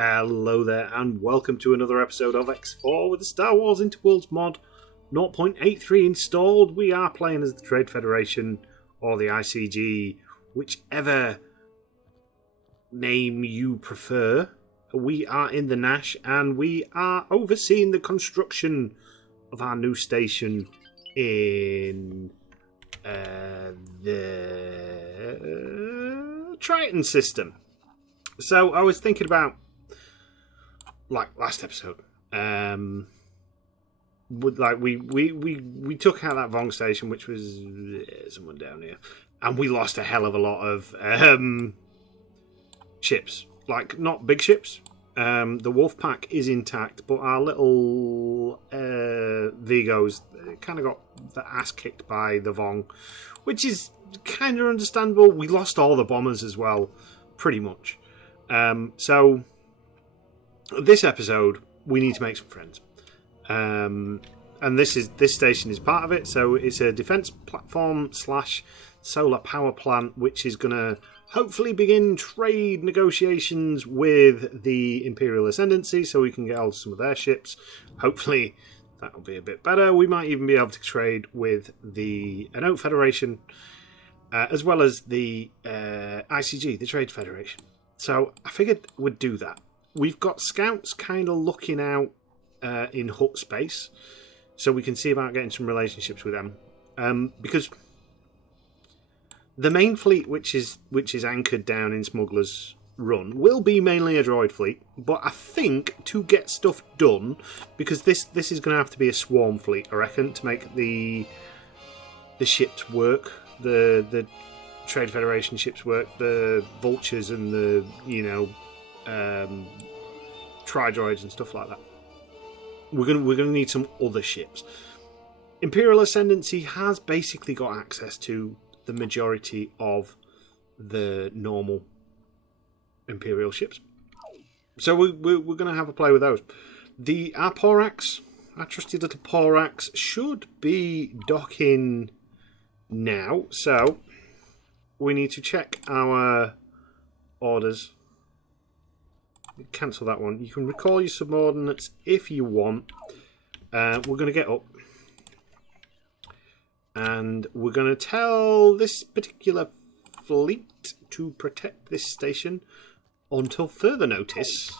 Hello there, and welcome to another episode of X4 with the Star Wars Interworlds mod 0.83 installed. We are playing as the Trade Federation or the ICG, whichever name you prefer. We are in the Nash, and we are overseeing the construction of our new station in the Triton system. So I was thinking about, like last episode, we took out that Vong station, which was someone down here, and we lost a hell of a lot of ships. Like, not big ships. The Wolf Pack is intact, but our little Vigos kind of got the ass kicked by the Vong, which is kind of understandable. We lost all the bombers as well, pretty much. So this episode, we need to make some friends. And this station is part of it. So it's a defense platform / solar power plant, which is going to hopefully begin trade negotiations with the Imperial Ascendancy, so we can get hold of some of their ships. Hopefully that'll be a bit better. We might even be able to trade with the Anote Federation, as well as the ICG, the Trade Federation. So I figured we'd do that. We've got scouts kind of looking out in Hut space, so we can see about getting some relationships with them. Because the main fleet, which is anchored down in Smuggler's Run, will be mainly a droid fleet. But I think to get stuff done, because this is going to have to be a swarm fleet, I reckon, to make the ships work, the Trade Federation ships work, the Vultures and the Tri-droids and stuff like that. We're gonna need some other ships. Imperial Ascendancy has basically got access to the majority of the normal Imperial ships, so we're going to have a play with those. Our Porax, our trusty little Porax, should be docking now, so we need to check our orders. Cancel that one. You can recall your subordinates if you want. We're going to get up, and we're going to tell this particular fleet to protect this station until further notice,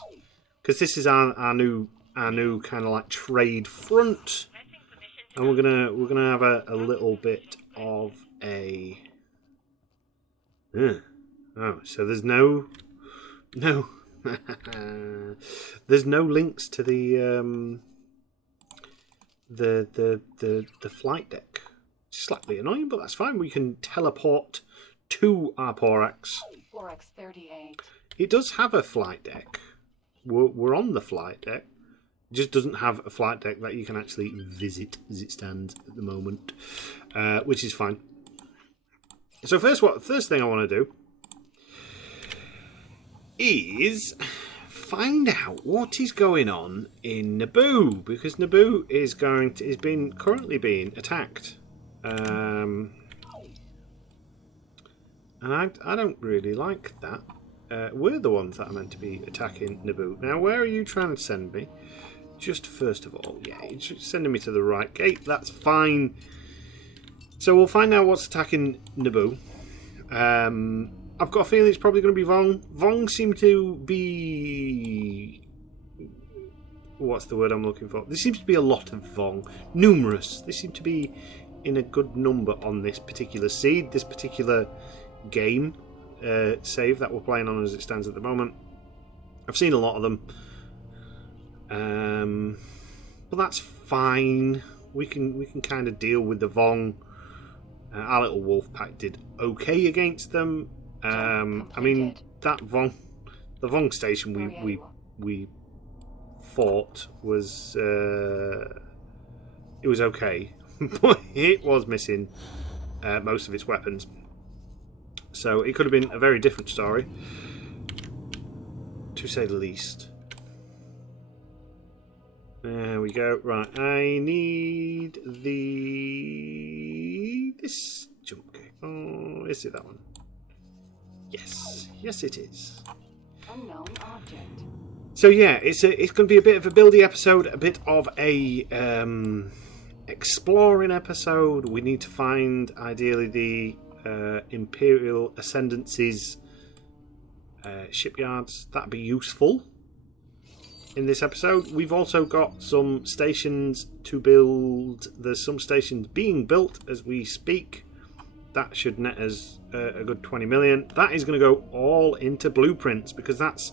because this is our new kind of like trade front, and we're gonna have a little bit of a so there's no there's no links to the flight deck. Slightly annoying, but that's fine. We can teleport to our Porax. Porax 38. It does have a flight deck. We're on the flight deck. It just doesn't have a flight deck that you can actually visit as it stands at the moment, which is fine. So first thing I want to do is find out what is going on in Naboo, because Naboo is currently being attacked. And I don't really like that. We're the ones that are meant to be attacking Naboo. Now, where are you trying to send me? Just first of all, yeah, you're sending me to the right gate. That's fine. So we'll find out what's attacking Naboo. I've got a feeling it's probably going to be Vong. Vong seem to be... What's the word I'm looking for? There seems to be a lot of Vong. Numerous. They seem to be in a good number on this particular seed, this particular game save that we're playing on as it stands at the moment. I've seen a lot of them, but that's fine. We can kind of deal with the Vong. Our little Wolf Pack did okay against them. I mean, the Vong station we fought was it was okay. But it was missing most of its weapons. So it could have been a very different story, to say the least. There we go. Right, I need this jump gate. Oh, is it that one? Yes. Yes, it is. Unknown object. So yeah, it's going to be a bit of a buildy episode, a bit of a exploring episode. We need to find ideally the Imperial Ascendancy's shipyards. That'd be useful in this episode. We've also got some stations to build. There's some stations being built as we speak. That should net us a good 20 million. That is going to go all into blueprints because that's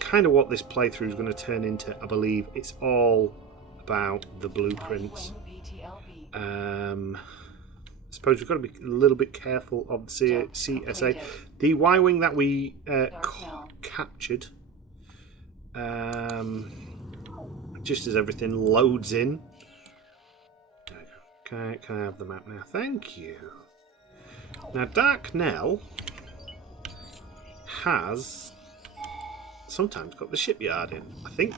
kind of what this playthrough is going to turn into, I believe. It's all about the blueprints. I suppose we've got to be a little bit careful of the CSA. The Y-Wing that we captured, just as everything loads in. Can I have the map now? Thank you. Now, Dark Nell has sometimes got the shipyard in, I think.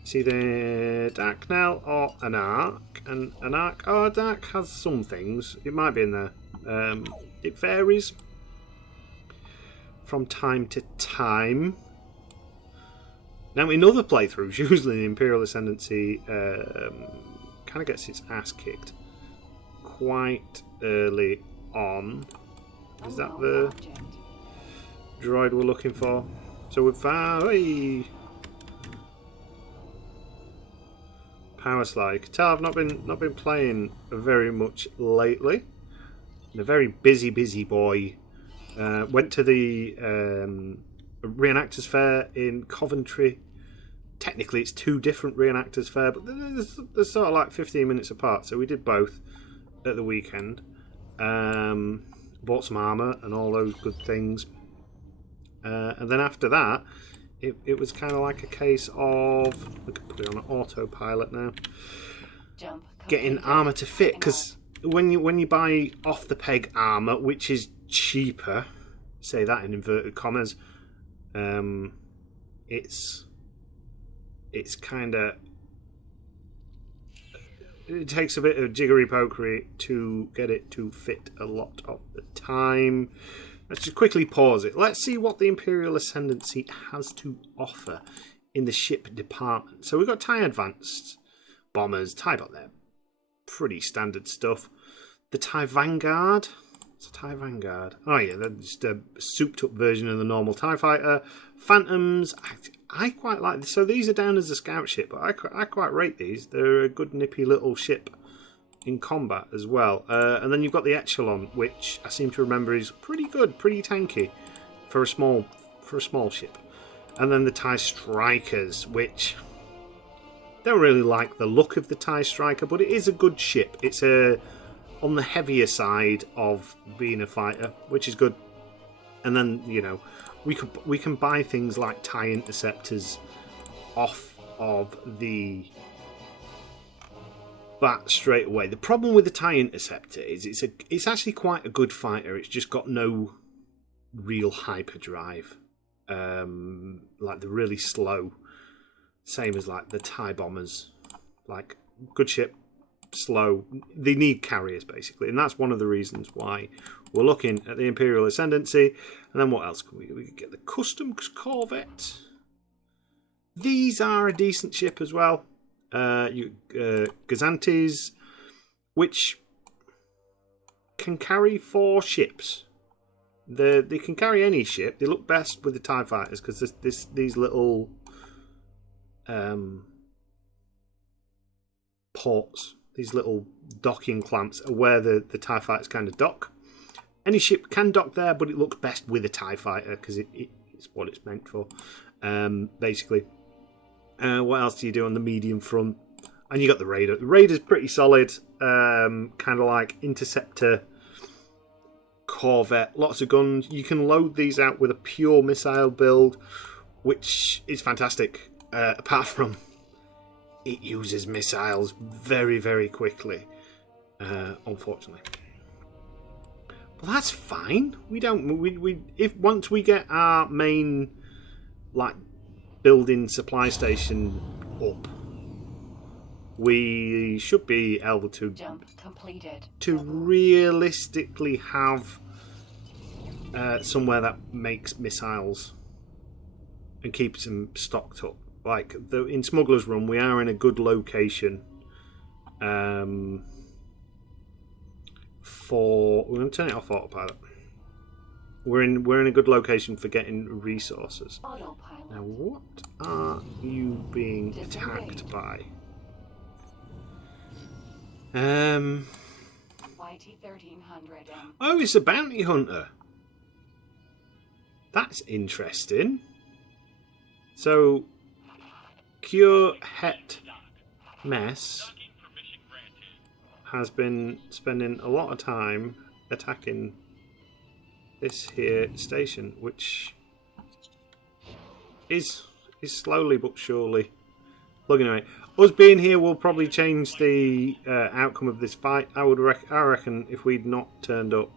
It's either Dark Nell or an Ark. And an Ark, oh, Dark has some things. It might be in there. It varies from time to time. Now, in other playthroughs, usually the Imperial Ascendancy kind of gets its ass kicked quite early on. Is that the droid we're looking for? So we've found Power Slide. You can tell I've not been playing very much lately. I'm a very busy boy. Went to the Reenactors Fair in Coventry. Technically, it's two different Reenactors Fair, but they're sort of like 15 minutes apart. So we did both at the weekend. Bought some armour and all those good things. And then after that, it was kind of like a case of, we could put it on an autopilot now, getting armour to fit, because when you buy off the peg armour, which is cheaper, say that in inverted commas, it's kind of, it takes a bit of jiggery pokery to get it to fit a lot of the time. Let's just quickly pause it. Let's see what the Imperial Ascendancy has to offer in the ship department. So we've got TIE Advanced bombers, TIE Bot there. Pretty standard stuff. The TIE Vanguard. It's a TIE Vanguard. Oh yeah, they're just a souped up version of the normal TIE Fighter. Phantoms. I quite like this. So these are down as a scout ship, but I quite rate these. They're a good nippy little ship in combat as well. And then you've got the Echelon, which I seem to remember is pretty good, pretty tanky for a small ship. And then the TIE Strikers, which don't really like the look of the TIE Striker, but it is a good ship. It's on the heavier side of being a fighter, which is good. And then, you know, we can buy things like TIE Interceptors off of the bat straight away. The problem with the TIE Interceptor is it's actually quite a good fighter. It's just got no real hyperdrive. Like they're really slow. Same as like the TIE bombers. Like good ship, slow. They need carriers basically, and that's one of the reasons why we're looking at the Imperial Ascendancy. And then what else can we could get the Customs Corvette. These are a decent ship as well. Gazantes, which can carry 4 ships. They can carry any ship. They look best with the TIE Fighters because these little ports, these little docking clamps are where the TIE Fighters kind of dock. Any ship can dock there, but it looks best with a TIE Fighter because it's what it's meant for, basically. What else do you do on the medium front? And you got the Raider. The Raider's pretty solid, kind of like Interceptor Corvette. Lots of guns. You can load these out with a pure missile build, which is fantastic. Apart from it uses missiles very, very quickly, unfortunately. Well, that's fine. If once we get our main like building supply station up, we should be able to realistically have somewhere that makes missiles. and keeps them stocked up. Like in Smuggler's Run, we are in a good location. We're going to turn it off autopilot. We're in a good location for getting resources. Now, what are you being attacked by? Oh, it's a bounty hunter. That's interesting. So, Cure Het Mess has been spending a lot of time attacking this here station, which is slowly but surely plugging away. Us being here will probably change the outcome of this fight. I reckon if we'd not turned up,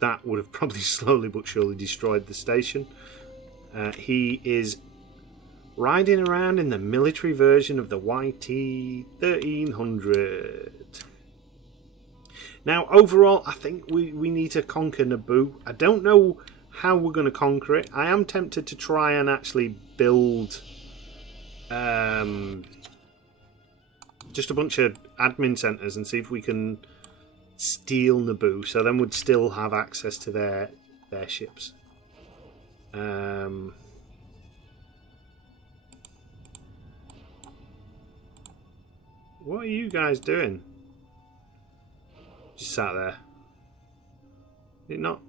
that would have probably slowly but surely destroyed the station. He is riding around in the military version of the YT-1300. Now, overall, I think we need to conquer Naboo. I don't know how we're going to conquer it. I am tempted to try and actually build just a bunch of admin centres and see if we can steal Naboo. So then we'd still have access to their ships. What are you guys doing? Just sat there. Did it not?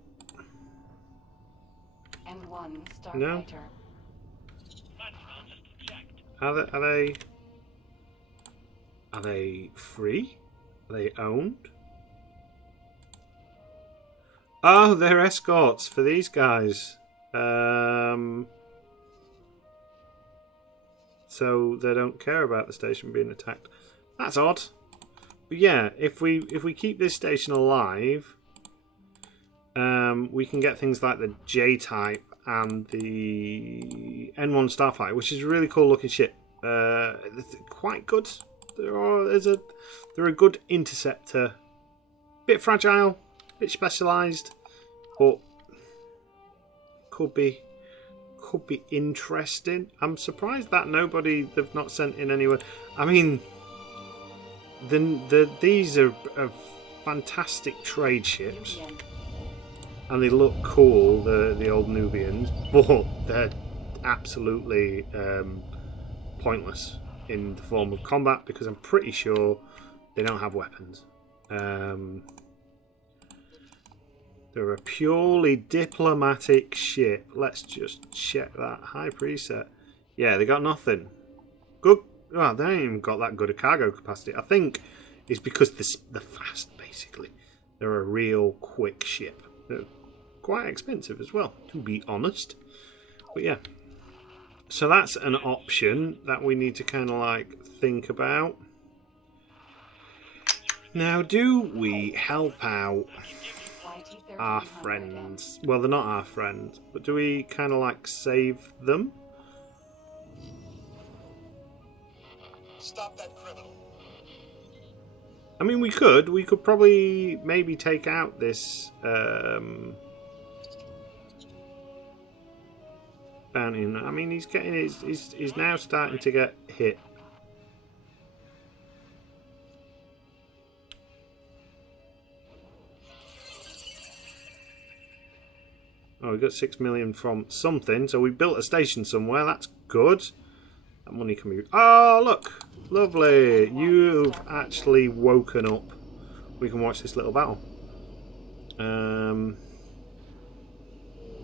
And one starfighter. No. Are they free? Are they owned? Oh, they're escorts for these guys. So they don't care about the station being attacked. That's odd. But yeah, if we keep this station alive, we can get things like the J-type and the N1 Starfighter, which is a really cool looking ship. Quite good. They're a good interceptor. Bit fragile, bit specialised, but could be interesting. I'm surprised that they've not sent in anyone. I mean, these are fantastic trade ships, and they look cool, the old Nubians, but they're absolutely pointless in the form of combat because I'm pretty sure they don't have weapons. They're a purely diplomatic ship. Let's just check that. High preset. Yeah, they got nothing. Good. Well, they ain't even got that good a cargo capacity. I think it's because they're fast, basically. They're a real quick ship. They're quite expensive as well, to be honest. But yeah. So that's an option that we need to kind of like think about. Now, do we help out our friends? Well, they're not our friends, but do we kind of like save them? Stop that criminal. I mean, we could probably maybe take out this bounty. I mean, he's now starting to get hit. Oh, we got 6 million from something, so we built a station somewhere. That's good. That money can be... Oh, look! Lovely! You've actually woken up. We can watch this little battle.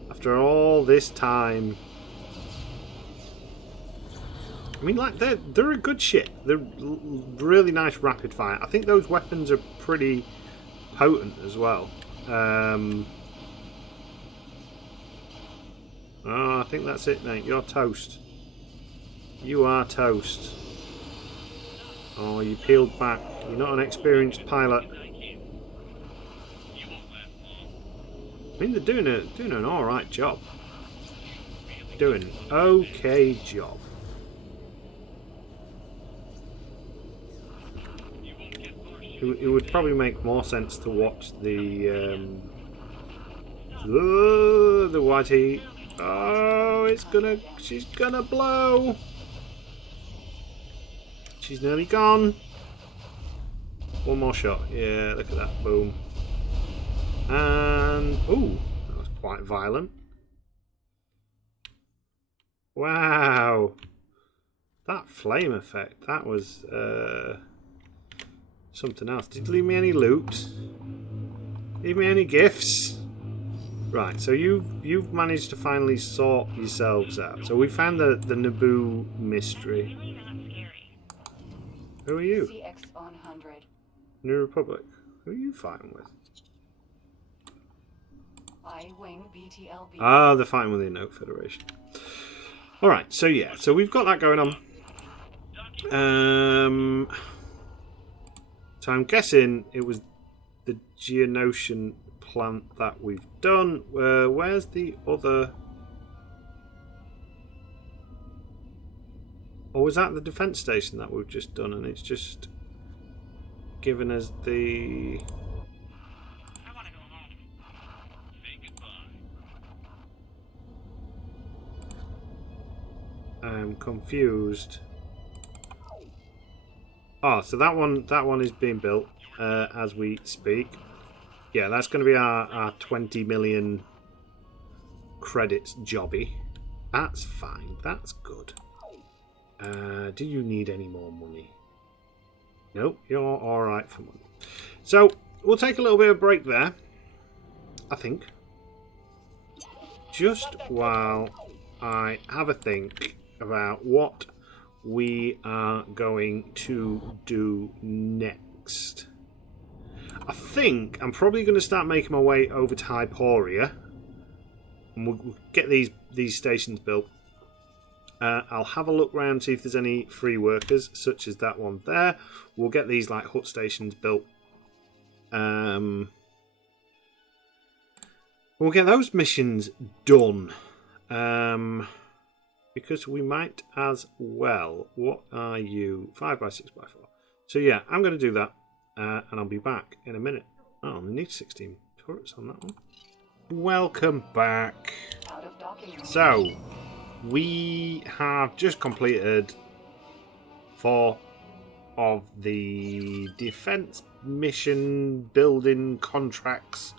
After all this time... I mean, like, they're a good ship. They're really nice rapid fire. I think those weapons are pretty potent as well. Oh, I think that's it, mate. You're toast. You are toast. Oh, you peeled back. You're not an experienced pilot. I mean, they're doing an alright job. Doing an okay job. It would probably make more sense to watch the YT. Oh, she's gonna blow. She's nearly gone. One more shot. Yeah, look at that. Boom. And ooh, that was quite violent. Wow. That flame effect, that was something else. Did you leave me any loot? Leave me any gifts? Right, so you've managed to finally sort yourselves out. So we found the Naboo mystery. Who are you? New Republic. Who are you fighting with? Ah, they're fighting with the Note Federation. Alright, so yeah, so we've got that going on. So I'm guessing it was the Geonosian plant that we've done. Where's the other? Or was that the defense station that we've just done and it's just given us the... I want to go home. Say goodbye. I'm confused. Oh, so that one is being built as we speak. Yeah, that's going to be our 20 million credits jobby. That's fine. That's good. Do you need any more money? Nope, you're all right for money. So we'll take a little bit of a break there, I think. Just while I have a think about what we are going to do next. I think I'm probably going to start making my way over to Hyporia, and we'll get these stations built. I'll have a look around, see if there's any free workers, such as that one there. We'll get these like hut stations built. We'll get those missions done. Because we might as well. What are you? 5x6x4. So yeah, I'm going to do that. And I'll be back in a minute. Oh, I need 16 turrets on that one. Welcome back. So, we have just completed 4 of the defense mission building contracts,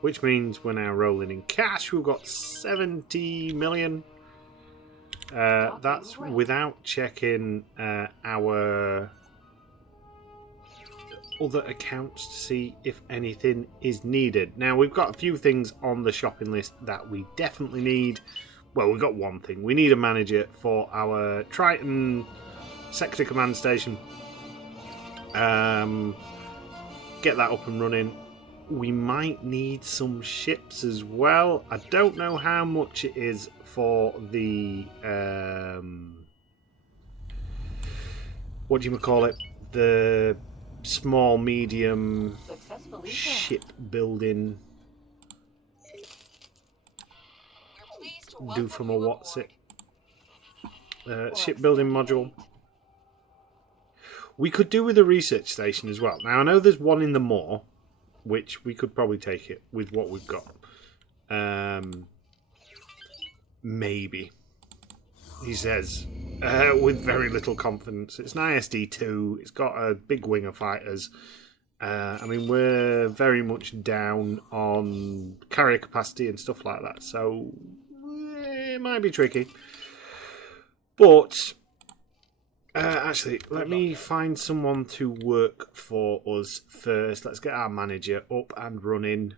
which means we're now rolling in cash. We've got 70 million. That's without checking our other accounts to see if anything is needed. Now, we've got a few things on the shopping list that we definitely need. Well, we've got one thing. We need a manager for our Triton sector command station. Get that up and running. We might need some ships as well. I don't know how much it is for the what do you call it? The small, medium ship building. Do from a what's it? Shipbuilding module. We could do with a research station as well. Now I know there's one in the moor, which we could probably take it with what we've got. Maybe. He says, with very little confidence. It's an ISD-2. It's got a big wing of fighters. I mean, we're very much down on carrier capacity and stuff like that. So it might be tricky. But actually, let me find someone to work for us first. Let's get our manager up and running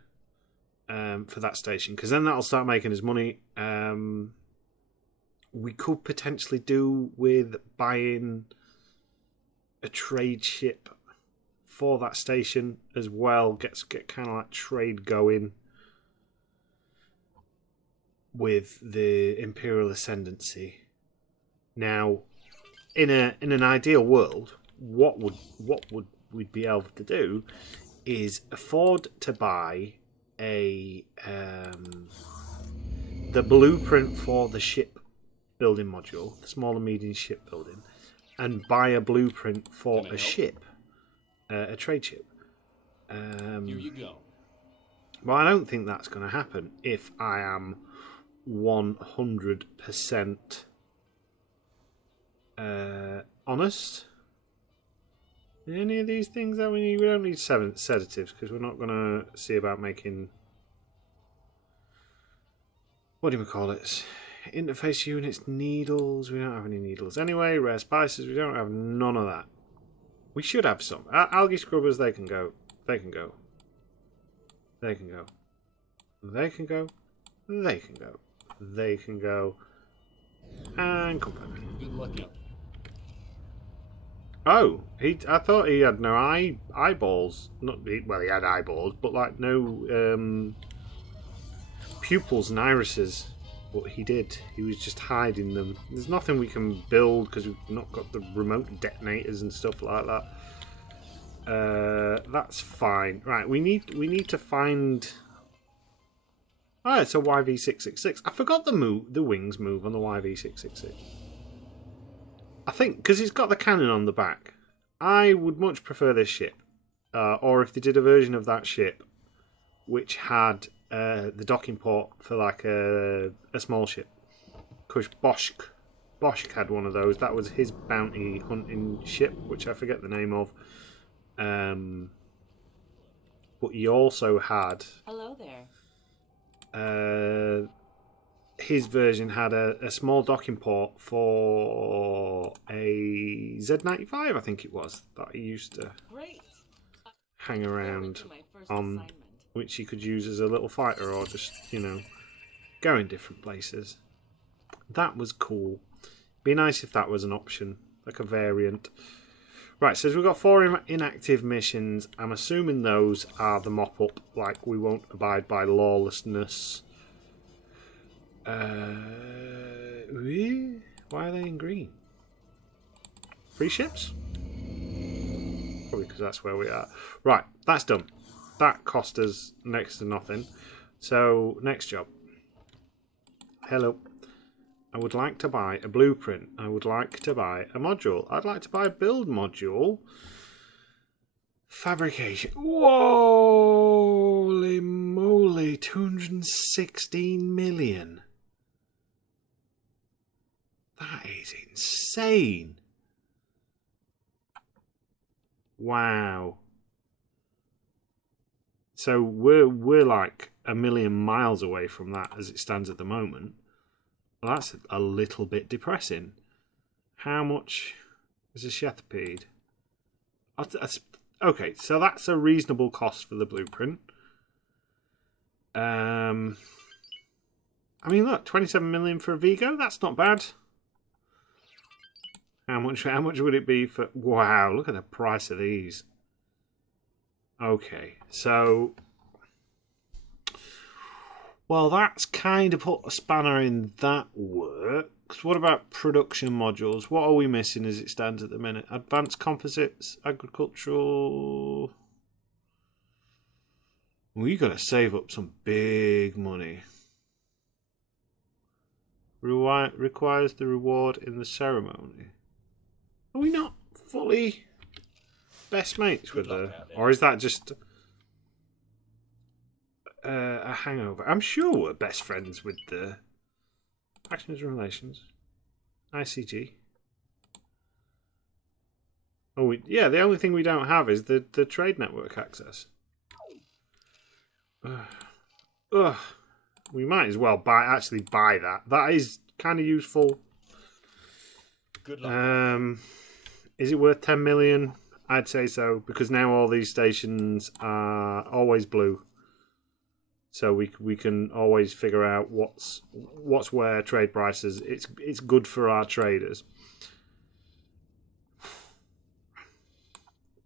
for that station, because then that'll start making us money. We could potentially do with buying a trade ship for that station as well. Get kind of like trade going with the Imperial Ascendancy. Now, in an ideal world, what would we be able to do is afford to buy a the blueprint for the ship building module, the small and medium ship building, and buy a blueprint for a ship, a trade ship. Here you go. Well, I don't think that's going to happen if I am 100% honest. Any of these things that we need? We don't need sedatives because we're not going to see about making. What do we call it? Interface units, needles. We don't have any needles anyway. Rare spices. We don't have none of that. We should have some. Algae scrubbers. They can go. They can go. They can go. They can go. They can go. They can go. And complement. Good luck. Oh, I thought he had no eyeballs. Well, he had eyeballs, but like no pupils and irises. But he did. He was just hiding them. There's nothing we can build because we've not got the remote detonators and stuff like that. That's fine. Right, we need to find. Oh, it's a YV666. I forgot the wings move on the YV666. I think because it's got the cannon on the back. I would much prefer this ship, or if they did a version of that ship, which had the docking port for like a small ship. Because Bosch had one of those. That was his bounty hunting ship, which I forget the name of. But he also had. Hello there. His version had a small docking port for a Z95, I think it was, that he used to hang around on, which he could use as a little fighter or just, go in different places. That was cool. Be nice if that was an option, like a variant. Right, so we've got 4 inactive missions. I'm assuming those are the mop-up, like we won't abide by lawlessness. Why are they in green? Free ships? Probably because that's where we are. Right, that's done. That cost us next to nothing. So, next job. Hello. I would like to buy a blueprint. I would like to buy a module. I'd like to buy a build module. Fabrication. Holy moly, 216 million. That is insane. Wow. So we're like a million miles away from that as it stands at the moment. Well, that's a little bit depressing. How much is a Shethapede? Okay, so that's a reasonable cost for the blueprint. I mean, look, 27 million for a Vigo. That's not bad. How much would it be for? Wow, look at the price of these. Okay, so. Well, that's kind of put a spanner in that works. What about production modules? What are we missing as it stands at the minute? Advanced composites, agricultural. We got to save up some big money. Requires the reward in the ceremony. Are we not fully best mates with her? Or is that just a hangover? I'm sure we're best friends with the Actions and Relations. ICG. Oh, yeah, the only thing we don't have is the trade network access. We might as well actually buy that. That is kind of useful. Good luck. Is it worth 10 million? I'd say so, because now all these stations are always blue. So we can always figure out what's where trade prices. It's good for our traders.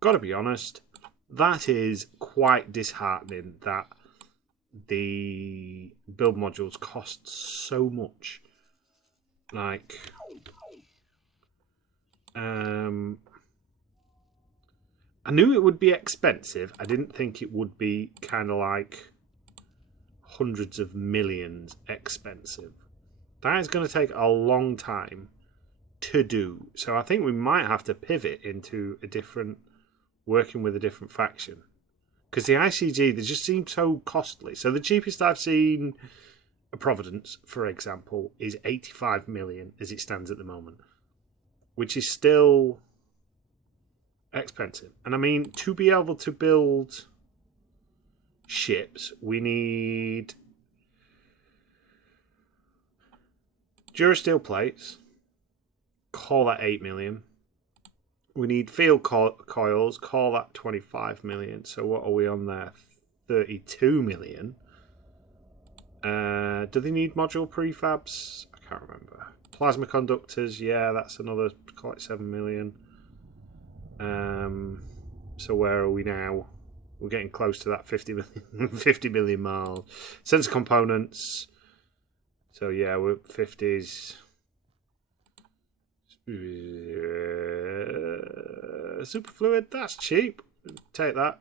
Gotta be honest, that is quite disheartening that the build modules cost so much. Like, I knew it would be expensive. I didn't think it would be kind of like hundreds of millions expensive. That is going to take a long time to do. So I think we might have to pivot into working with a different faction. Because the ICG, they just seem so costly. So the cheapest I've seen a Providence, for example, is 85 million as it stands at the moment, which is still expensive. And I mean, to be able to build ships, we need Durasteel plates. Call that 8 million. We need field coils. Call that 25 million. So what are we on there? 32 million. Do they need module prefabs? I can't remember. Plasma conductors. Yeah, that's another. Call it 7 million. So where are we now? We're getting close to that 50 million, 50 million miles. Sensor components. So yeah, we're 50s. Superfluid, that's cheap. Take that.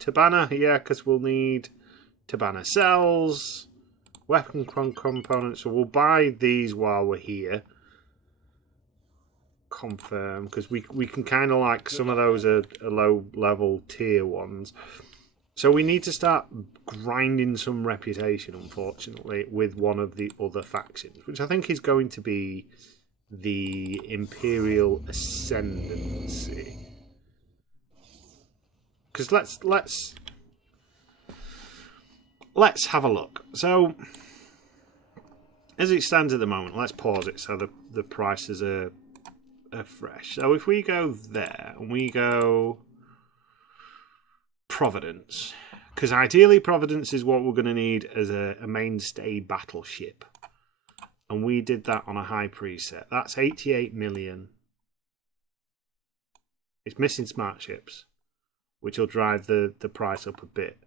Tabana, yeah, because we'll need Tabana cells. Weapon components. So we'll buy these while we're here. Confirm, because we can kind of like some of those are low level tier ones. So we need to start grinding some reputation, unfortunately, with one of the other factions, which I think is going to be the Imperial Ascendancy. Because let's have a look. So as it stands at the moment, let's pause it so the prices are fresh. So if we go there and we go Providence, because ideally Providence is what we're going to need as a mainstay battleship, and we did that on a high preset. That's 88 million. It's missing smart ships, which will drive the price up a bit.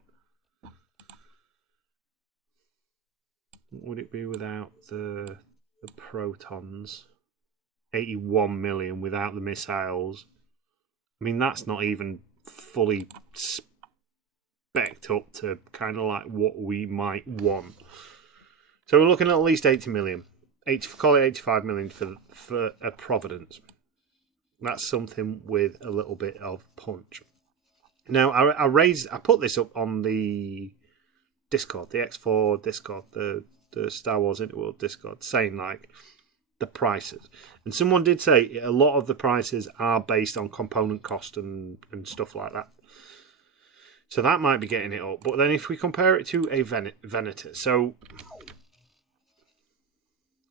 What would it be without the protons? 81 million without the missiles. I mean, that's not even fully spec'd up to kind of like what we might want. So we're looking at least 80 million. Call it 85 million for a Providence. That's something with a little bit of punch. Now, I put this up on the Discord, the X4 Discord, the Star Wars Interworld Discord, saying like the prices. And someone did say a lot of the prices are based on component cost and stuff like that. So that might be getting it up. But then if we compare it to a Venator, so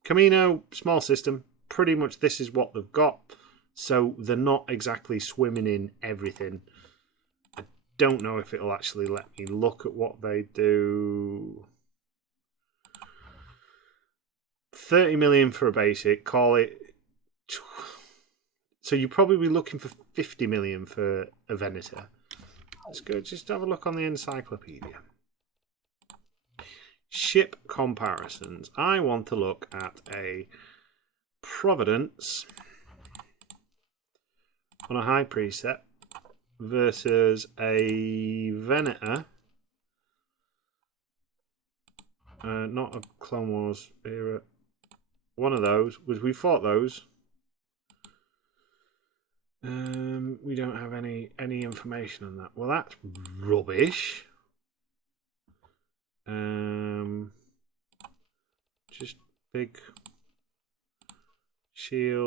Camino, small system, pretty much this is what they've got. So they're not exactly swimming in everything. I don't know if it'll actually let me look at what they do. 30 million for a basic, call it. So you'd probably be looking for 50 million for a Venator. Let's go just have a look on the encyclopedia. Ship comparisons. I want to look at a Providence on a high preset versus a Venator. Not a Clone Wars era. One of those was we fought those. We don't have any information on that. Well, that's rubbish. Just big shields.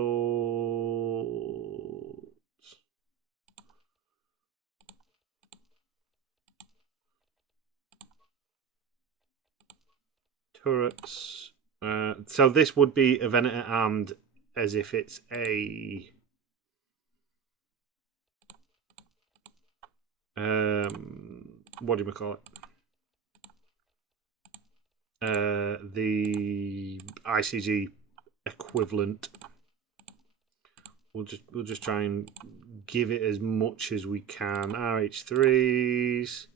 Turrets. So this would be a Venator armed as if it's a what do you call it? The ICG equivalent. We'll just try and give it as much as we can. RH3s.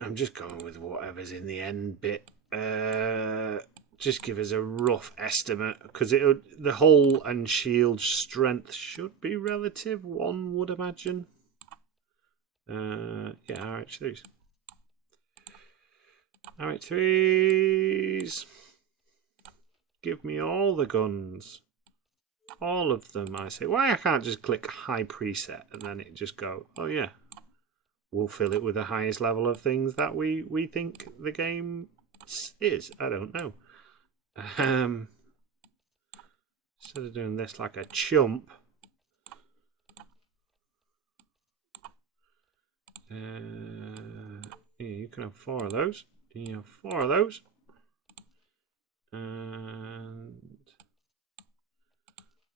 I'm just going with whatever's in the end bit. Just give us a rough estimate, because the hull and shield strength should be relative, one would imagine. Yeah, RH3s. RH3s. Give me all the guns. All of them, I say. Why I can't just click high preset and then it just go, oh yeah. we'll fill it with the highest level of things that we think the game is. I don't know. Instead of doing this like a chump, you can have 4 of those. You have 4 of those. And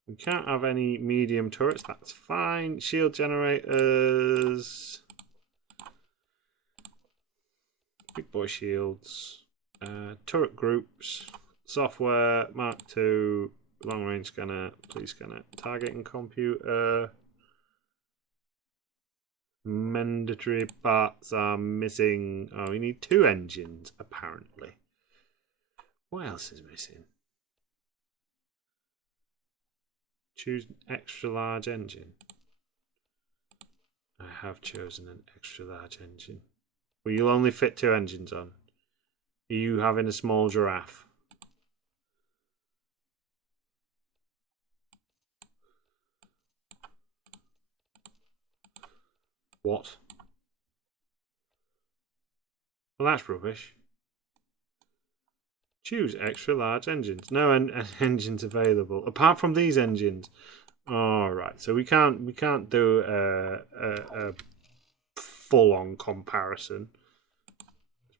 we can't have any medium turrets. That's fine. Shield generators. Big boy shields. Turret groups. Software. Mark II. Long range scanner. Please scanner. Targeting computer. Mandatory parts are missing. Oh, we need 2 engines, apparently. What else is missing? Choose an extra large engine. I have chosen an extra large engine. Well, you'll only fit 2 engines on. Are you having a small giraffe? What? Well, that's rubbish. Choose extra large engines. No engines available apart from these engines. All right, so we can't do a full-on comparison.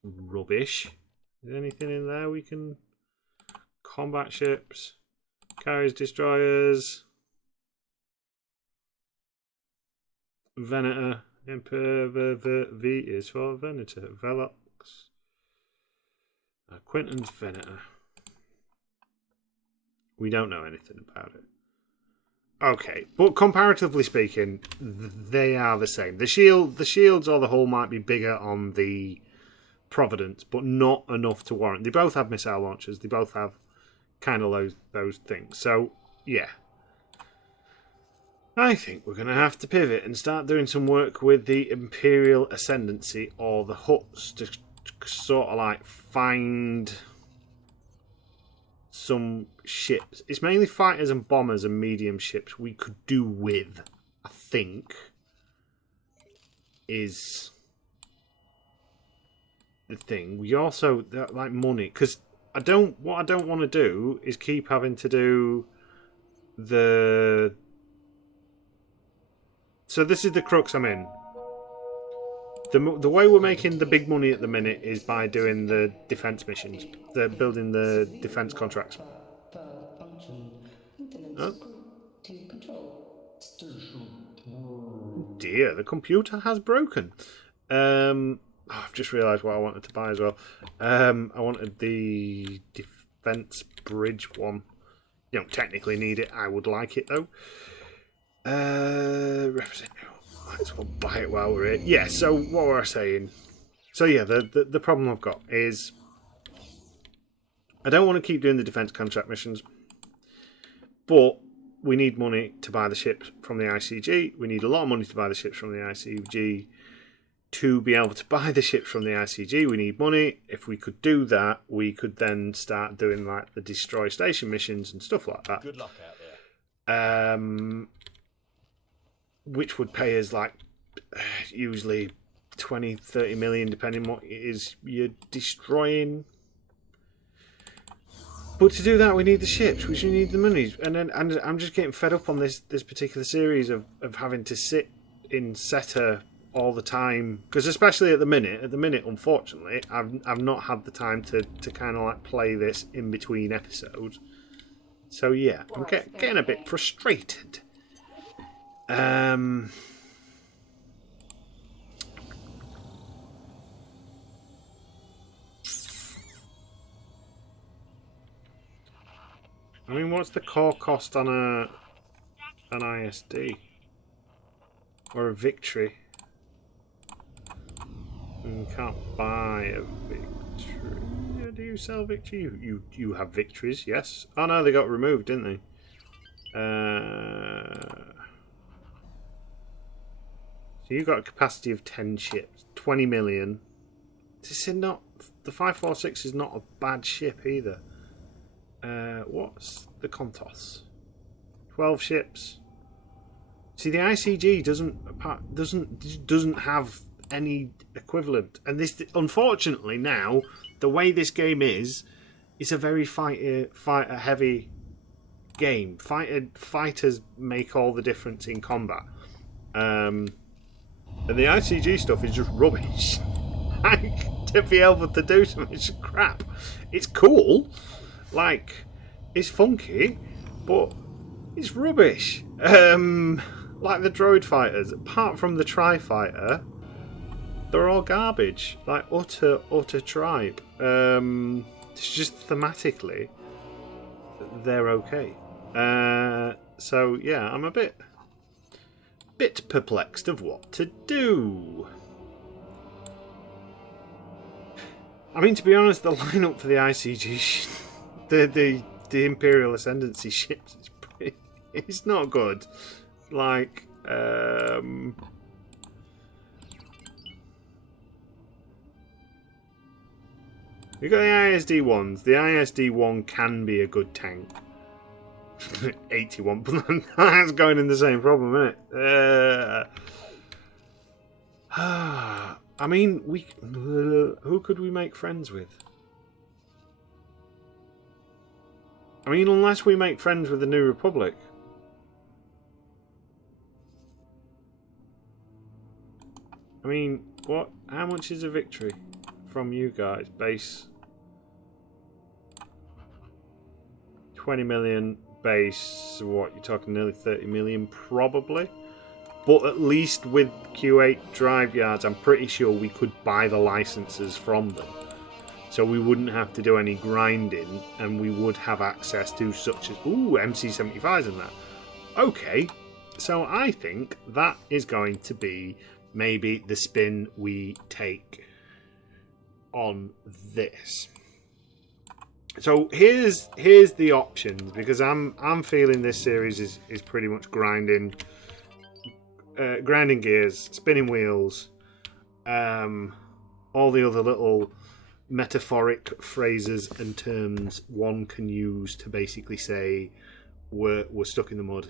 Rubbish. Is there anything in there we can? Combat ships, carriers, destroyers, Venator. V is for Venator. Velox. Quinton's Venator. We don't know anything about it. Okay, but comparatively speaking, they are the same. The shields or the hull might be bigger on the Providence, but not enough to warrant. They both have missile launchers. They both have kind of those things. So yeah, I think we're going to have to pivot and start doing some work with the Imperial Ascendancy or the Huts to sort of like find some ships. It's mainly fighters and bombers and medium ships we could do with, I think, is the thing. We also like money, because what I don't want to do is keep having to do the. So this is the crux I'm in. The way we're making the big money at the minute is by doing the defense missions, building the defense contracts. Oh. Dear, the computer has broken. I've just realised what I wanted to buy as well. I wanted the defense bridge one. You don't technically need it. I would like it though. Represent. Might as well buy it while we're here. Yeah, so what were I saying? So yeah, the problem I've got is I don't want to keep doing the defence contract missions, but we need money to buy the ships from the ICG. We need a lot of money to buy the ships from the ICG. To be able to buy the ships from the ICG, we need money. If we could do that, we could then start doing like the destroy station missions and stuff like that. Good luck out there. Which would pay us like usually 20-30 million depending what it is you're destroying. But to do that we need the ships, which we need the money. And then I'm just getting fed up on this particular series of having to sit in Seta all the time, because especially at the minute unfortunately I've not had the time to kind of like play this in between episodes. So yeah, I'm getting a bit frustrated. I mean, what's the core cost on an ISD or a victory? You can't buy a victory. Yeah, do you sell victory? You have victories, yes. Oh no, they got removed, didn't they? So you've got a capacity of 10 ships, 20 million. This is not, the 546 is not a bad ship either. What's the Contos? 12 ships. See, the ICG doesn't have any equivalent. And this, unfortunately, now the way this game is, it's a very fighter heavy game. Fighters make all the difference in combat. And the ICG stuff is just rubbish. Like, to be able to do something, it's crap. It's cool, like, it's funky, but it's rubbish. Like the droid fighters, apart from the Tri-Fighter, they're all garbage. Like, utter tripe. It's just thematically, they're okay. So, yeah, I'm a bit perplexed of what to do. I mean, to be honest, the lineup for the ICG, the Imperial Ascendancy ships, it's not good. Like, we've got the ISD ones. The ISD one can be a good tank. 81, but that's going in the same problem, isn't it? I mean, who could we make friends with? I mean, unless we make friends with the New Republic. I mean, what? How much is a victory from you guys? Base 20 million. Base, what, you're talking nearly 30 million probably, but at least with Q8 drive yards I'm pretty sure we could buy the licenses from them, so we wouldn't have to do any grinding and we would have access to such as MC75s and that. Okay, so I think that is going to be maybe the spin we take on this. So here's the options, because I'm feeling this series is pretty much grinding gears, spinning wheels, all the other little metaphoric phrases and terms one can use to basically say we're stuck in the mud.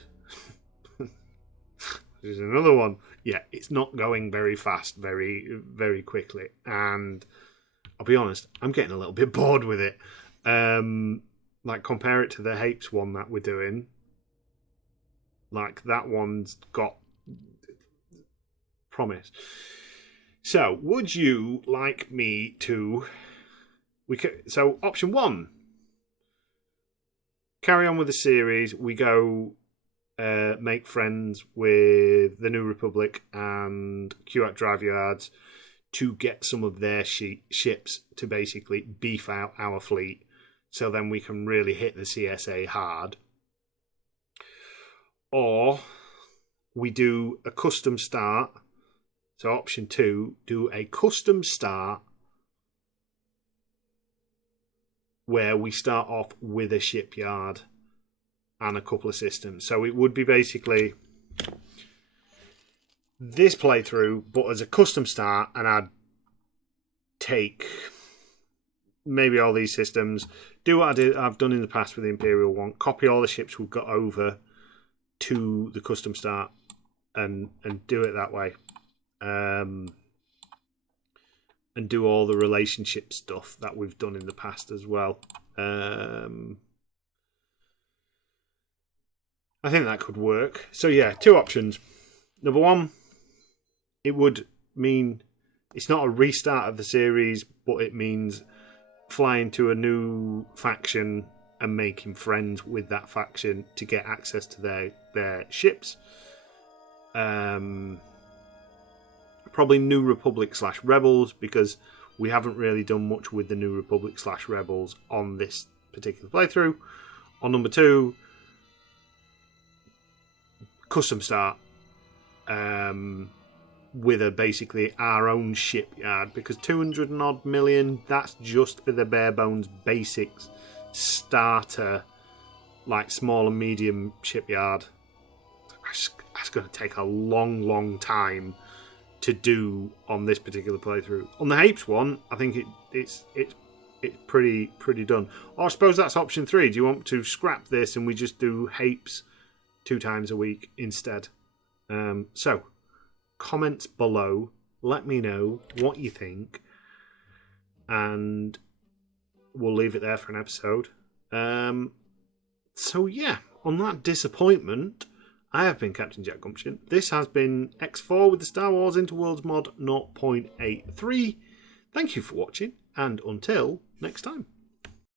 There's another one. Yeah, it's not going very fast, very very quickly, and I'll be honest, I'm getting a little bit bored with it. Like, compare it to the Hapes one that we're doing. Like, that one's got promise. So, would you like me to? So, option one: carry on with the series. We go make friends with the New Republic and Q8 Drive Yards to get some of their ships to basically beef out our fleet. So then we can really hit the CSA hard. Or we do a custom start. So option 2, do a custom start where we start off with a shipyard and a couple of systems. So it would be basically this playthrough, but as a custom start, and I'd take maybe all these systems, do what I've done in the past with the Imperial one, copy all the ships we've got over to the custom start and do it that way. And do all the relationship stuff that we've done in the past as well. I think that could work. So yeah, 2 options. Number 1, it would mean it's not a restart of the series, but it means flying to a new faction and making friends with that faction to get access to their ships. Probably New Republic / Rebels, because we haven't really done much with the New Republic / Rebels on this particular playthrough. On number 2, custom start with basically our own shipyard, because 200 and odd million, that's just for the bare bones basics starter, like small and medium shipyard. That's going to take a long time to do on this particular playthrough. On the Hapes one, I think it's pretty done. Or I suppose that's option 3. Do you want to scrap this and we just do Hapes 2 times a week instead? So, comments below Let me know what you think, and we'll leave it there for an episode. So yeah, on that disappointment, I have been Captain Jack Gumption. This has been X4 with the Star Wars Interworlds mod 0.83. Thank you for watching, and until next time.